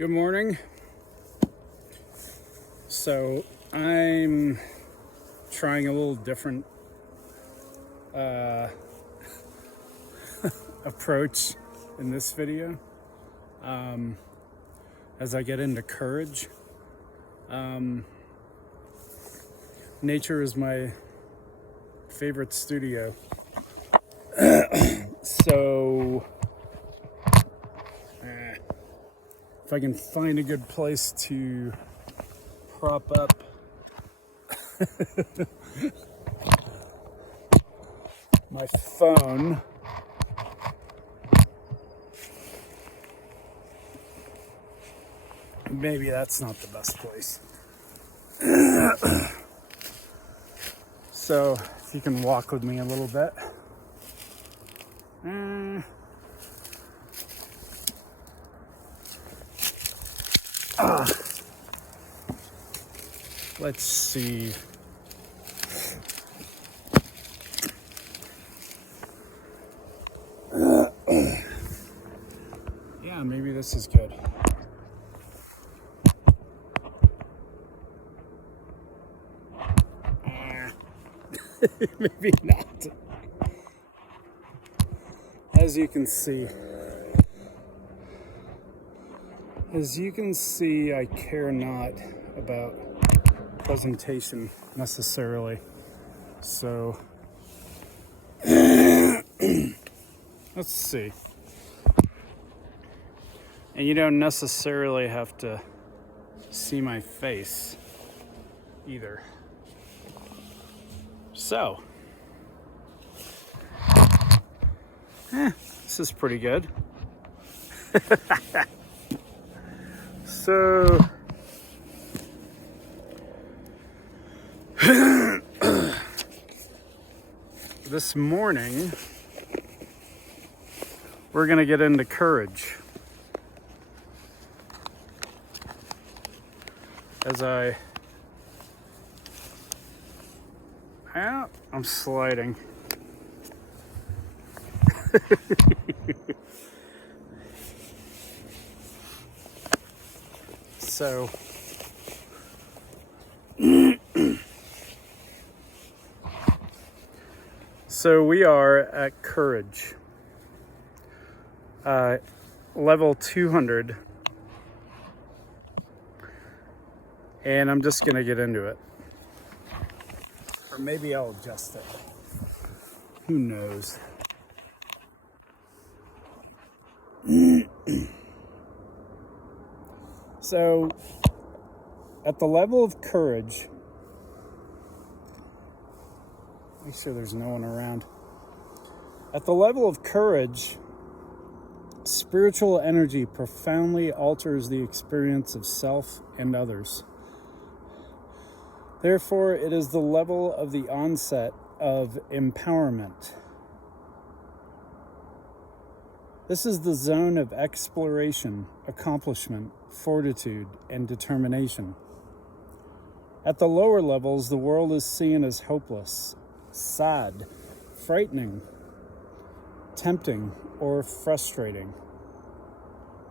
Good morning. So I'm trying a little different approach in this video as I get into courage. Nature is my favorite studio. So if I can find a good place to prop up my phone, maybe that's not the best place. So if you can walk with me a little bit. Let's see. Yeah, maybe this is good. Maybe not. As you can see, I care not about presentation necessarily. So let's see. And you don't necessarily have to see my face either. So, this is pretty good. So, this morning, we're going to get into courage. As I'm sliding. So, we are at courage, level 200, and I'm just gonna get into it. Or maybe I'll adjust it. Who knows? So, at the level of courage, make sure there's no one around. At the level of courage, spiritual energy profoundly alters the experience of self and others. Therefore, it is the level of the onset of empowerment. This is the zone of exploration, accomplishment, fortitude, and determination. At the lower levels, the world is seen as hopeless, sad, frightening, tempting, or frustrating.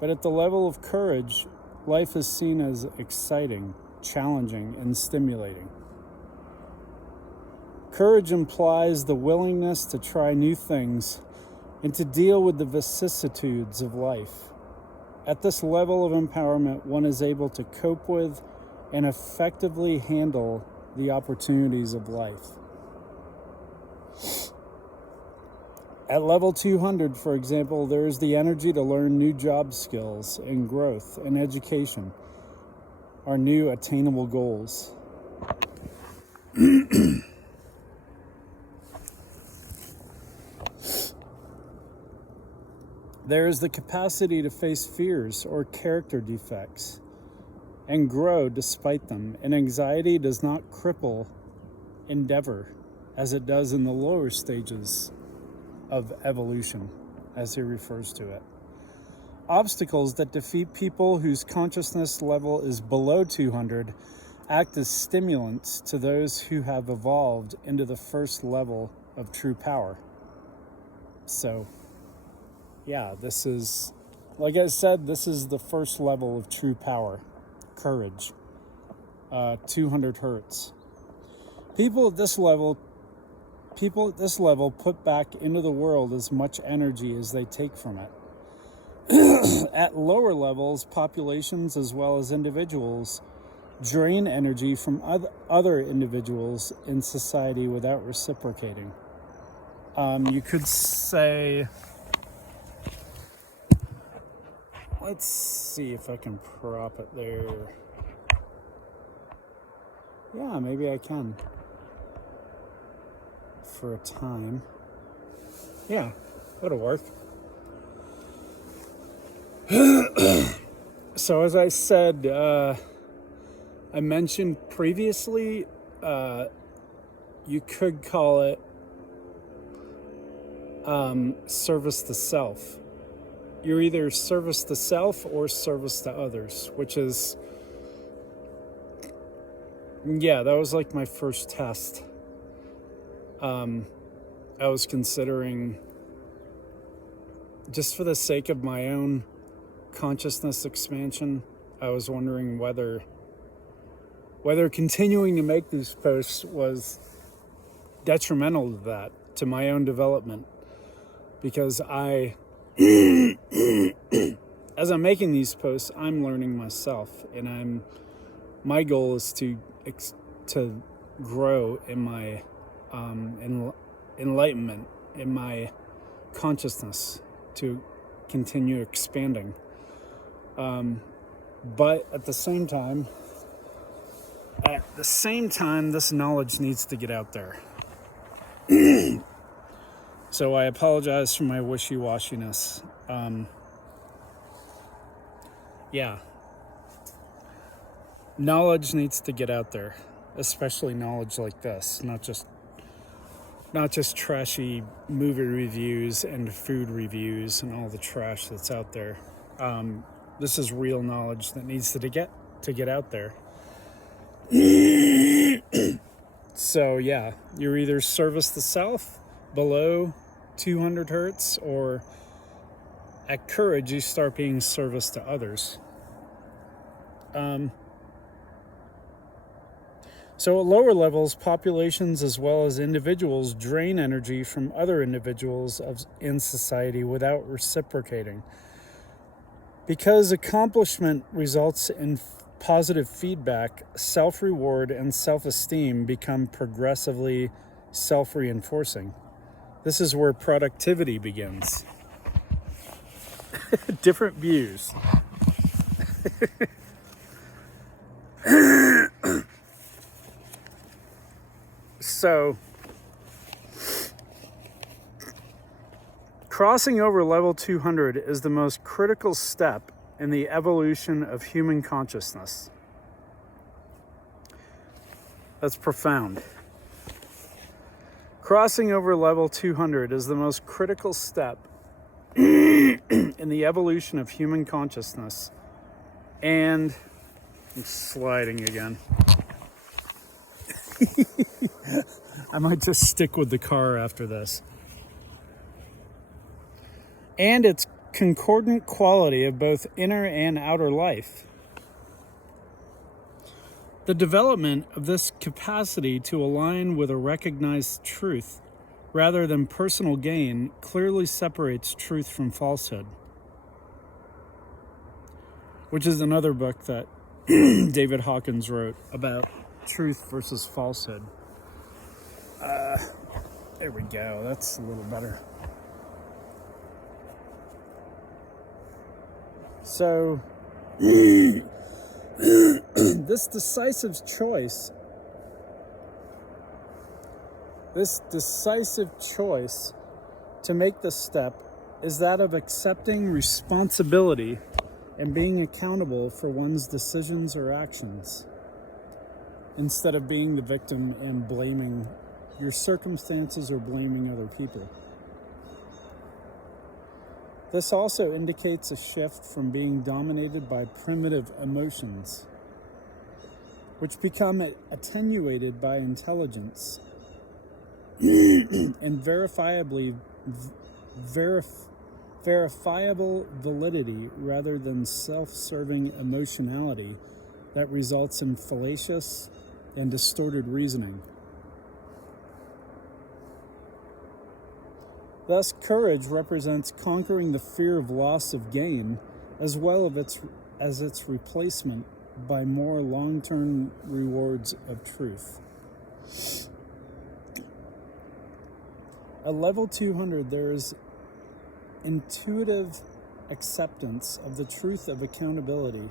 But at the level of courage, life is seen as exciting, challenging, and stimulating. Courage implies the willingness to try new things and to deal with the vicissitudes of life. At this level of empowerment, one is able to cope with and effectively handle the opportunities of life. At level 200, for example, there is the energy to learn new job skills and growth and education are new attainable goals. There is the capacity to face fears or character defects and grow despite them, and anxiety does not cripple endeavor as it does in the lower stages of evolution, as he refers to it. Obstacles that defeat people whose consciousness level is below 200 act as stimulants to those who have evolved into the first level of true power. So, yeah, this is like I said, this is the first level of true power, courage, 200 hertz. People at this level put back into the world as much energy as they take from it. At lower levels, populations as well as individuals drain energy from other individuals in society without reciprocating. You could say, let's see if I can prop it there. Yeah, maybe I can. For a time. Yeah, that'll work. So as I said, I mentioned previously, you could call it service to self. You're either service to self or service to others, which is, yeah, that was like my first test. I was considering, just for the sake of my own consciousness expansion, I was wondering whether continuing to make these posts was detrimental to that, to my own development, because as I'm making these posts, I'm learning myself, and my goal is to grow in my enlightenment, in my consciousness, to continue expanding. But at the same time, this knowledge needs to get out there. So I apologize for my wishy-washiness. Yeah. Knowledge needs to get out there, especially knowledge like this, not just trashy movie reviews and food reviews and all the trash that's out there. This is real knowledge that needs to get out there. So yeah, you're either service to self below 200 hertz, or at courage you start being service to others. So at lower levels, populations as well as individuals drain energy from other individuals in society without reciprocating. Because accomplishment results in positive feedback, self-reward and self-esteem become progressively self-reinforcing. This is where productivity begins. Different views. So, crossing over level 200 is the most critical step in the evolution of human consciousness. That's profound. Crossing over level 200 is the most critical step in the evolution of human consciousness. And I'm sliding again. I might just stick with the car after this. And its concordant quality of both inner and outer life. The development of this capacity to align with a recognized truth rather than personal gain clearly separates truth from falsehood, which is another book that David Hawkins wrote about truth versus falsehood. There we go. That's a little better. So, this decisive choice to make this step is that of accepting responsibility and being accountable for one's decisions or actions, instead of being the victim and blaming your circumstances or blaming other people. This also indicates a shift from being dominated by primitive emotions, which become attenuated by intelligence and verifiably verifiable validity rather than self-serving emotionality that results in fallacious and distorted reasoning. Thus, courage represents conquering the fear of loss of gain, as well as its replacement by more long-term rewards of truth. At level 200, there is intuitive acceptance of the truth of accountability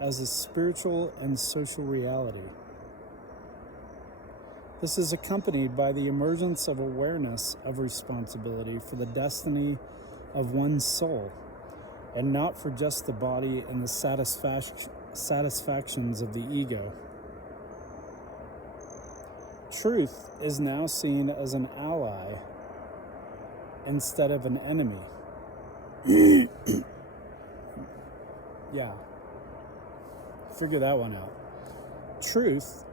as a spiritual and social reality. This is accompanied by the emergence of awareness of responsibility for the destiny of one's soul, and not for just the body and the satisfactions of the ego. Truth is now seen as an ally instead of an enemy. Yeah. Figure that one out. Truth,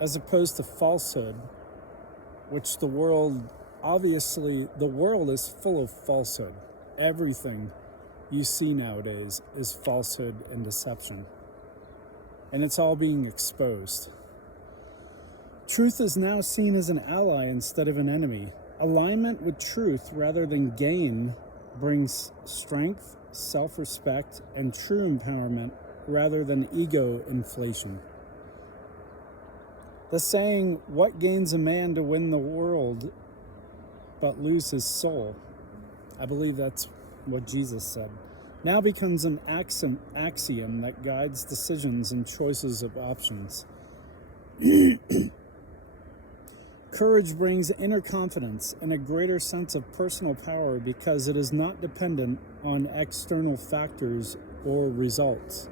as opposed to falsehood, which the world is full of falsehood. Everything you see nowadays is falsehood and deception. And it's all being exposed. Truth is now seen as an ally instead of an enemy. Alignment with truth rather than gain brings strength, self-respect, and true empowerment rather than ego inflation. The saying, "What gains a man to win the world but lose his soul?" I believe that's what Jesus said. Now becomes an axiom that guides decisions and choices of options. Courage brings inner confidence and a greater sense of personal power because it is not dependent on external factors or results.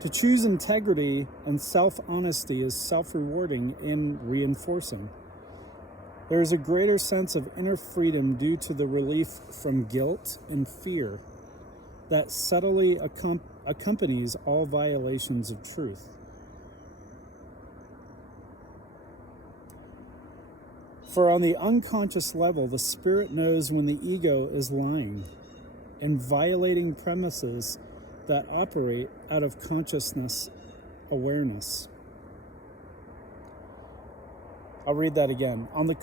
To choose integrity and self-honesty is self-rewarding and reinforcing. There is a greater sense of inner freedom due to the relief from guilt and fear that subtly accompanies all violations of truth. For on the unconscious level, the spirit knows when the ego is lying and violating premises that operate out of consciousness awareness. I'll read that again. On the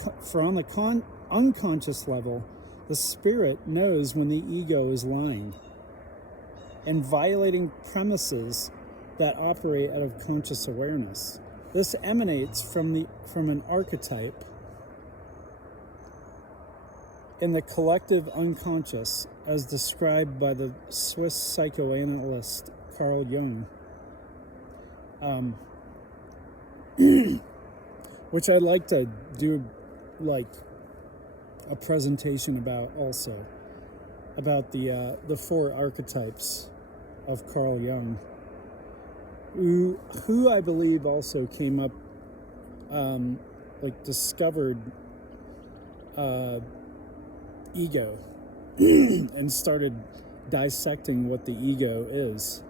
unconscious level, the spirit knows when the ego is lying and violating premises that operate out of conscious awareness. This emanates from an archetype in the collective unconscious, as described by the Swiss psychoanalyst Carl Jung, which I'd like to do a presentation about also, about the four archetypes of Carl Jung, who I believe also came up, discovered ego and started dissecting what the ego is,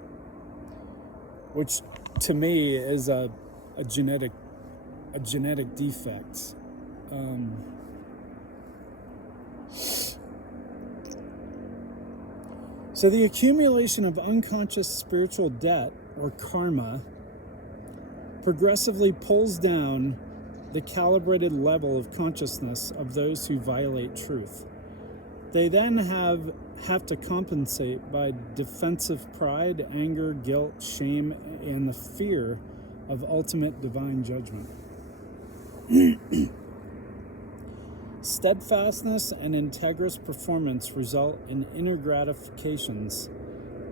which to me is a genetic defect. So the accumulation of unconscious spiritual debt, or karma, progressively pulls down the calibrated level of consciousness of those who violate truth. They then have to compensate by defensive pride, anger, guilt, shame, and the fear of ultimate divine judgment. Steadfastness and integrous performance result in inner gratifications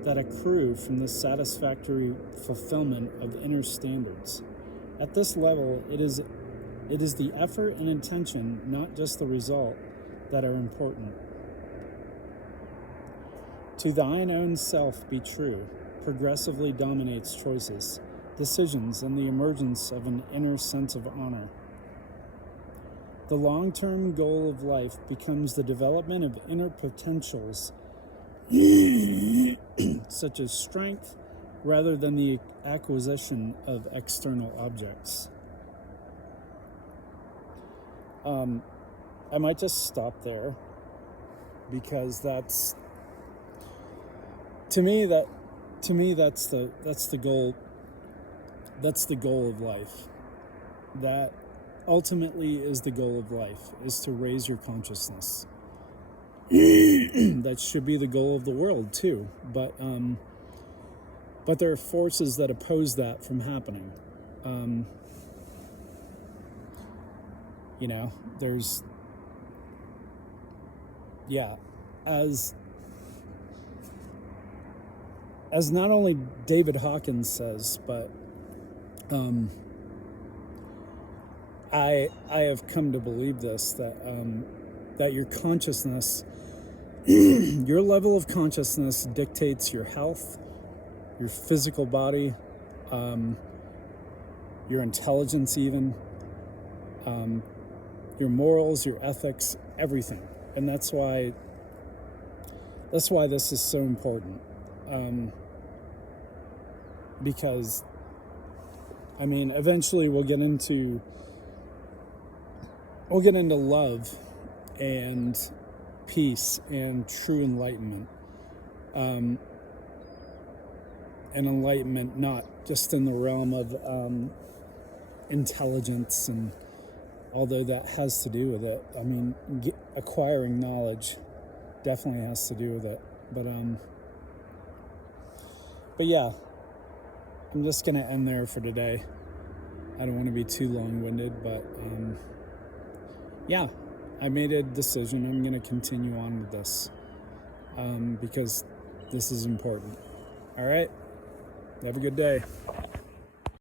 that accrue from the satisfactory fulfillment of inner standards. At this level, it is the effort and intention, not just the result, that are important. To thine own self be true progressively dominates choices, decisions, and the emergence of an inner sense of honor. The long-term goal of life becomes the development of inner potentials such as strength rather than the acquisition of external objects. I might just stop there because that's to me that's the goal. That's the goal of life. That ultimately is the goal of life, is to raise your consciousness. That should be the goal of the world too, but there are forces that oppose that from happening. There's as not only David Hawkins says, but I have come to believe this, that your consciousness, your level of consciousness dictates your health, your physical body, your intelligence even, your morals, your ethics, everything. And that's why this is so important. Because, eventually we'll get into love and peace and true enlightenment. And enlightenment not just in the realm of intelligence, and although that has to do with it, acquiring knowledge definitely has to do with it. But yeah, I'm just gonna end there for today. I don't want to be too long-winded, but yeah, I made a decision. I'm gonna continue on with this because this is important. All right, have a good day.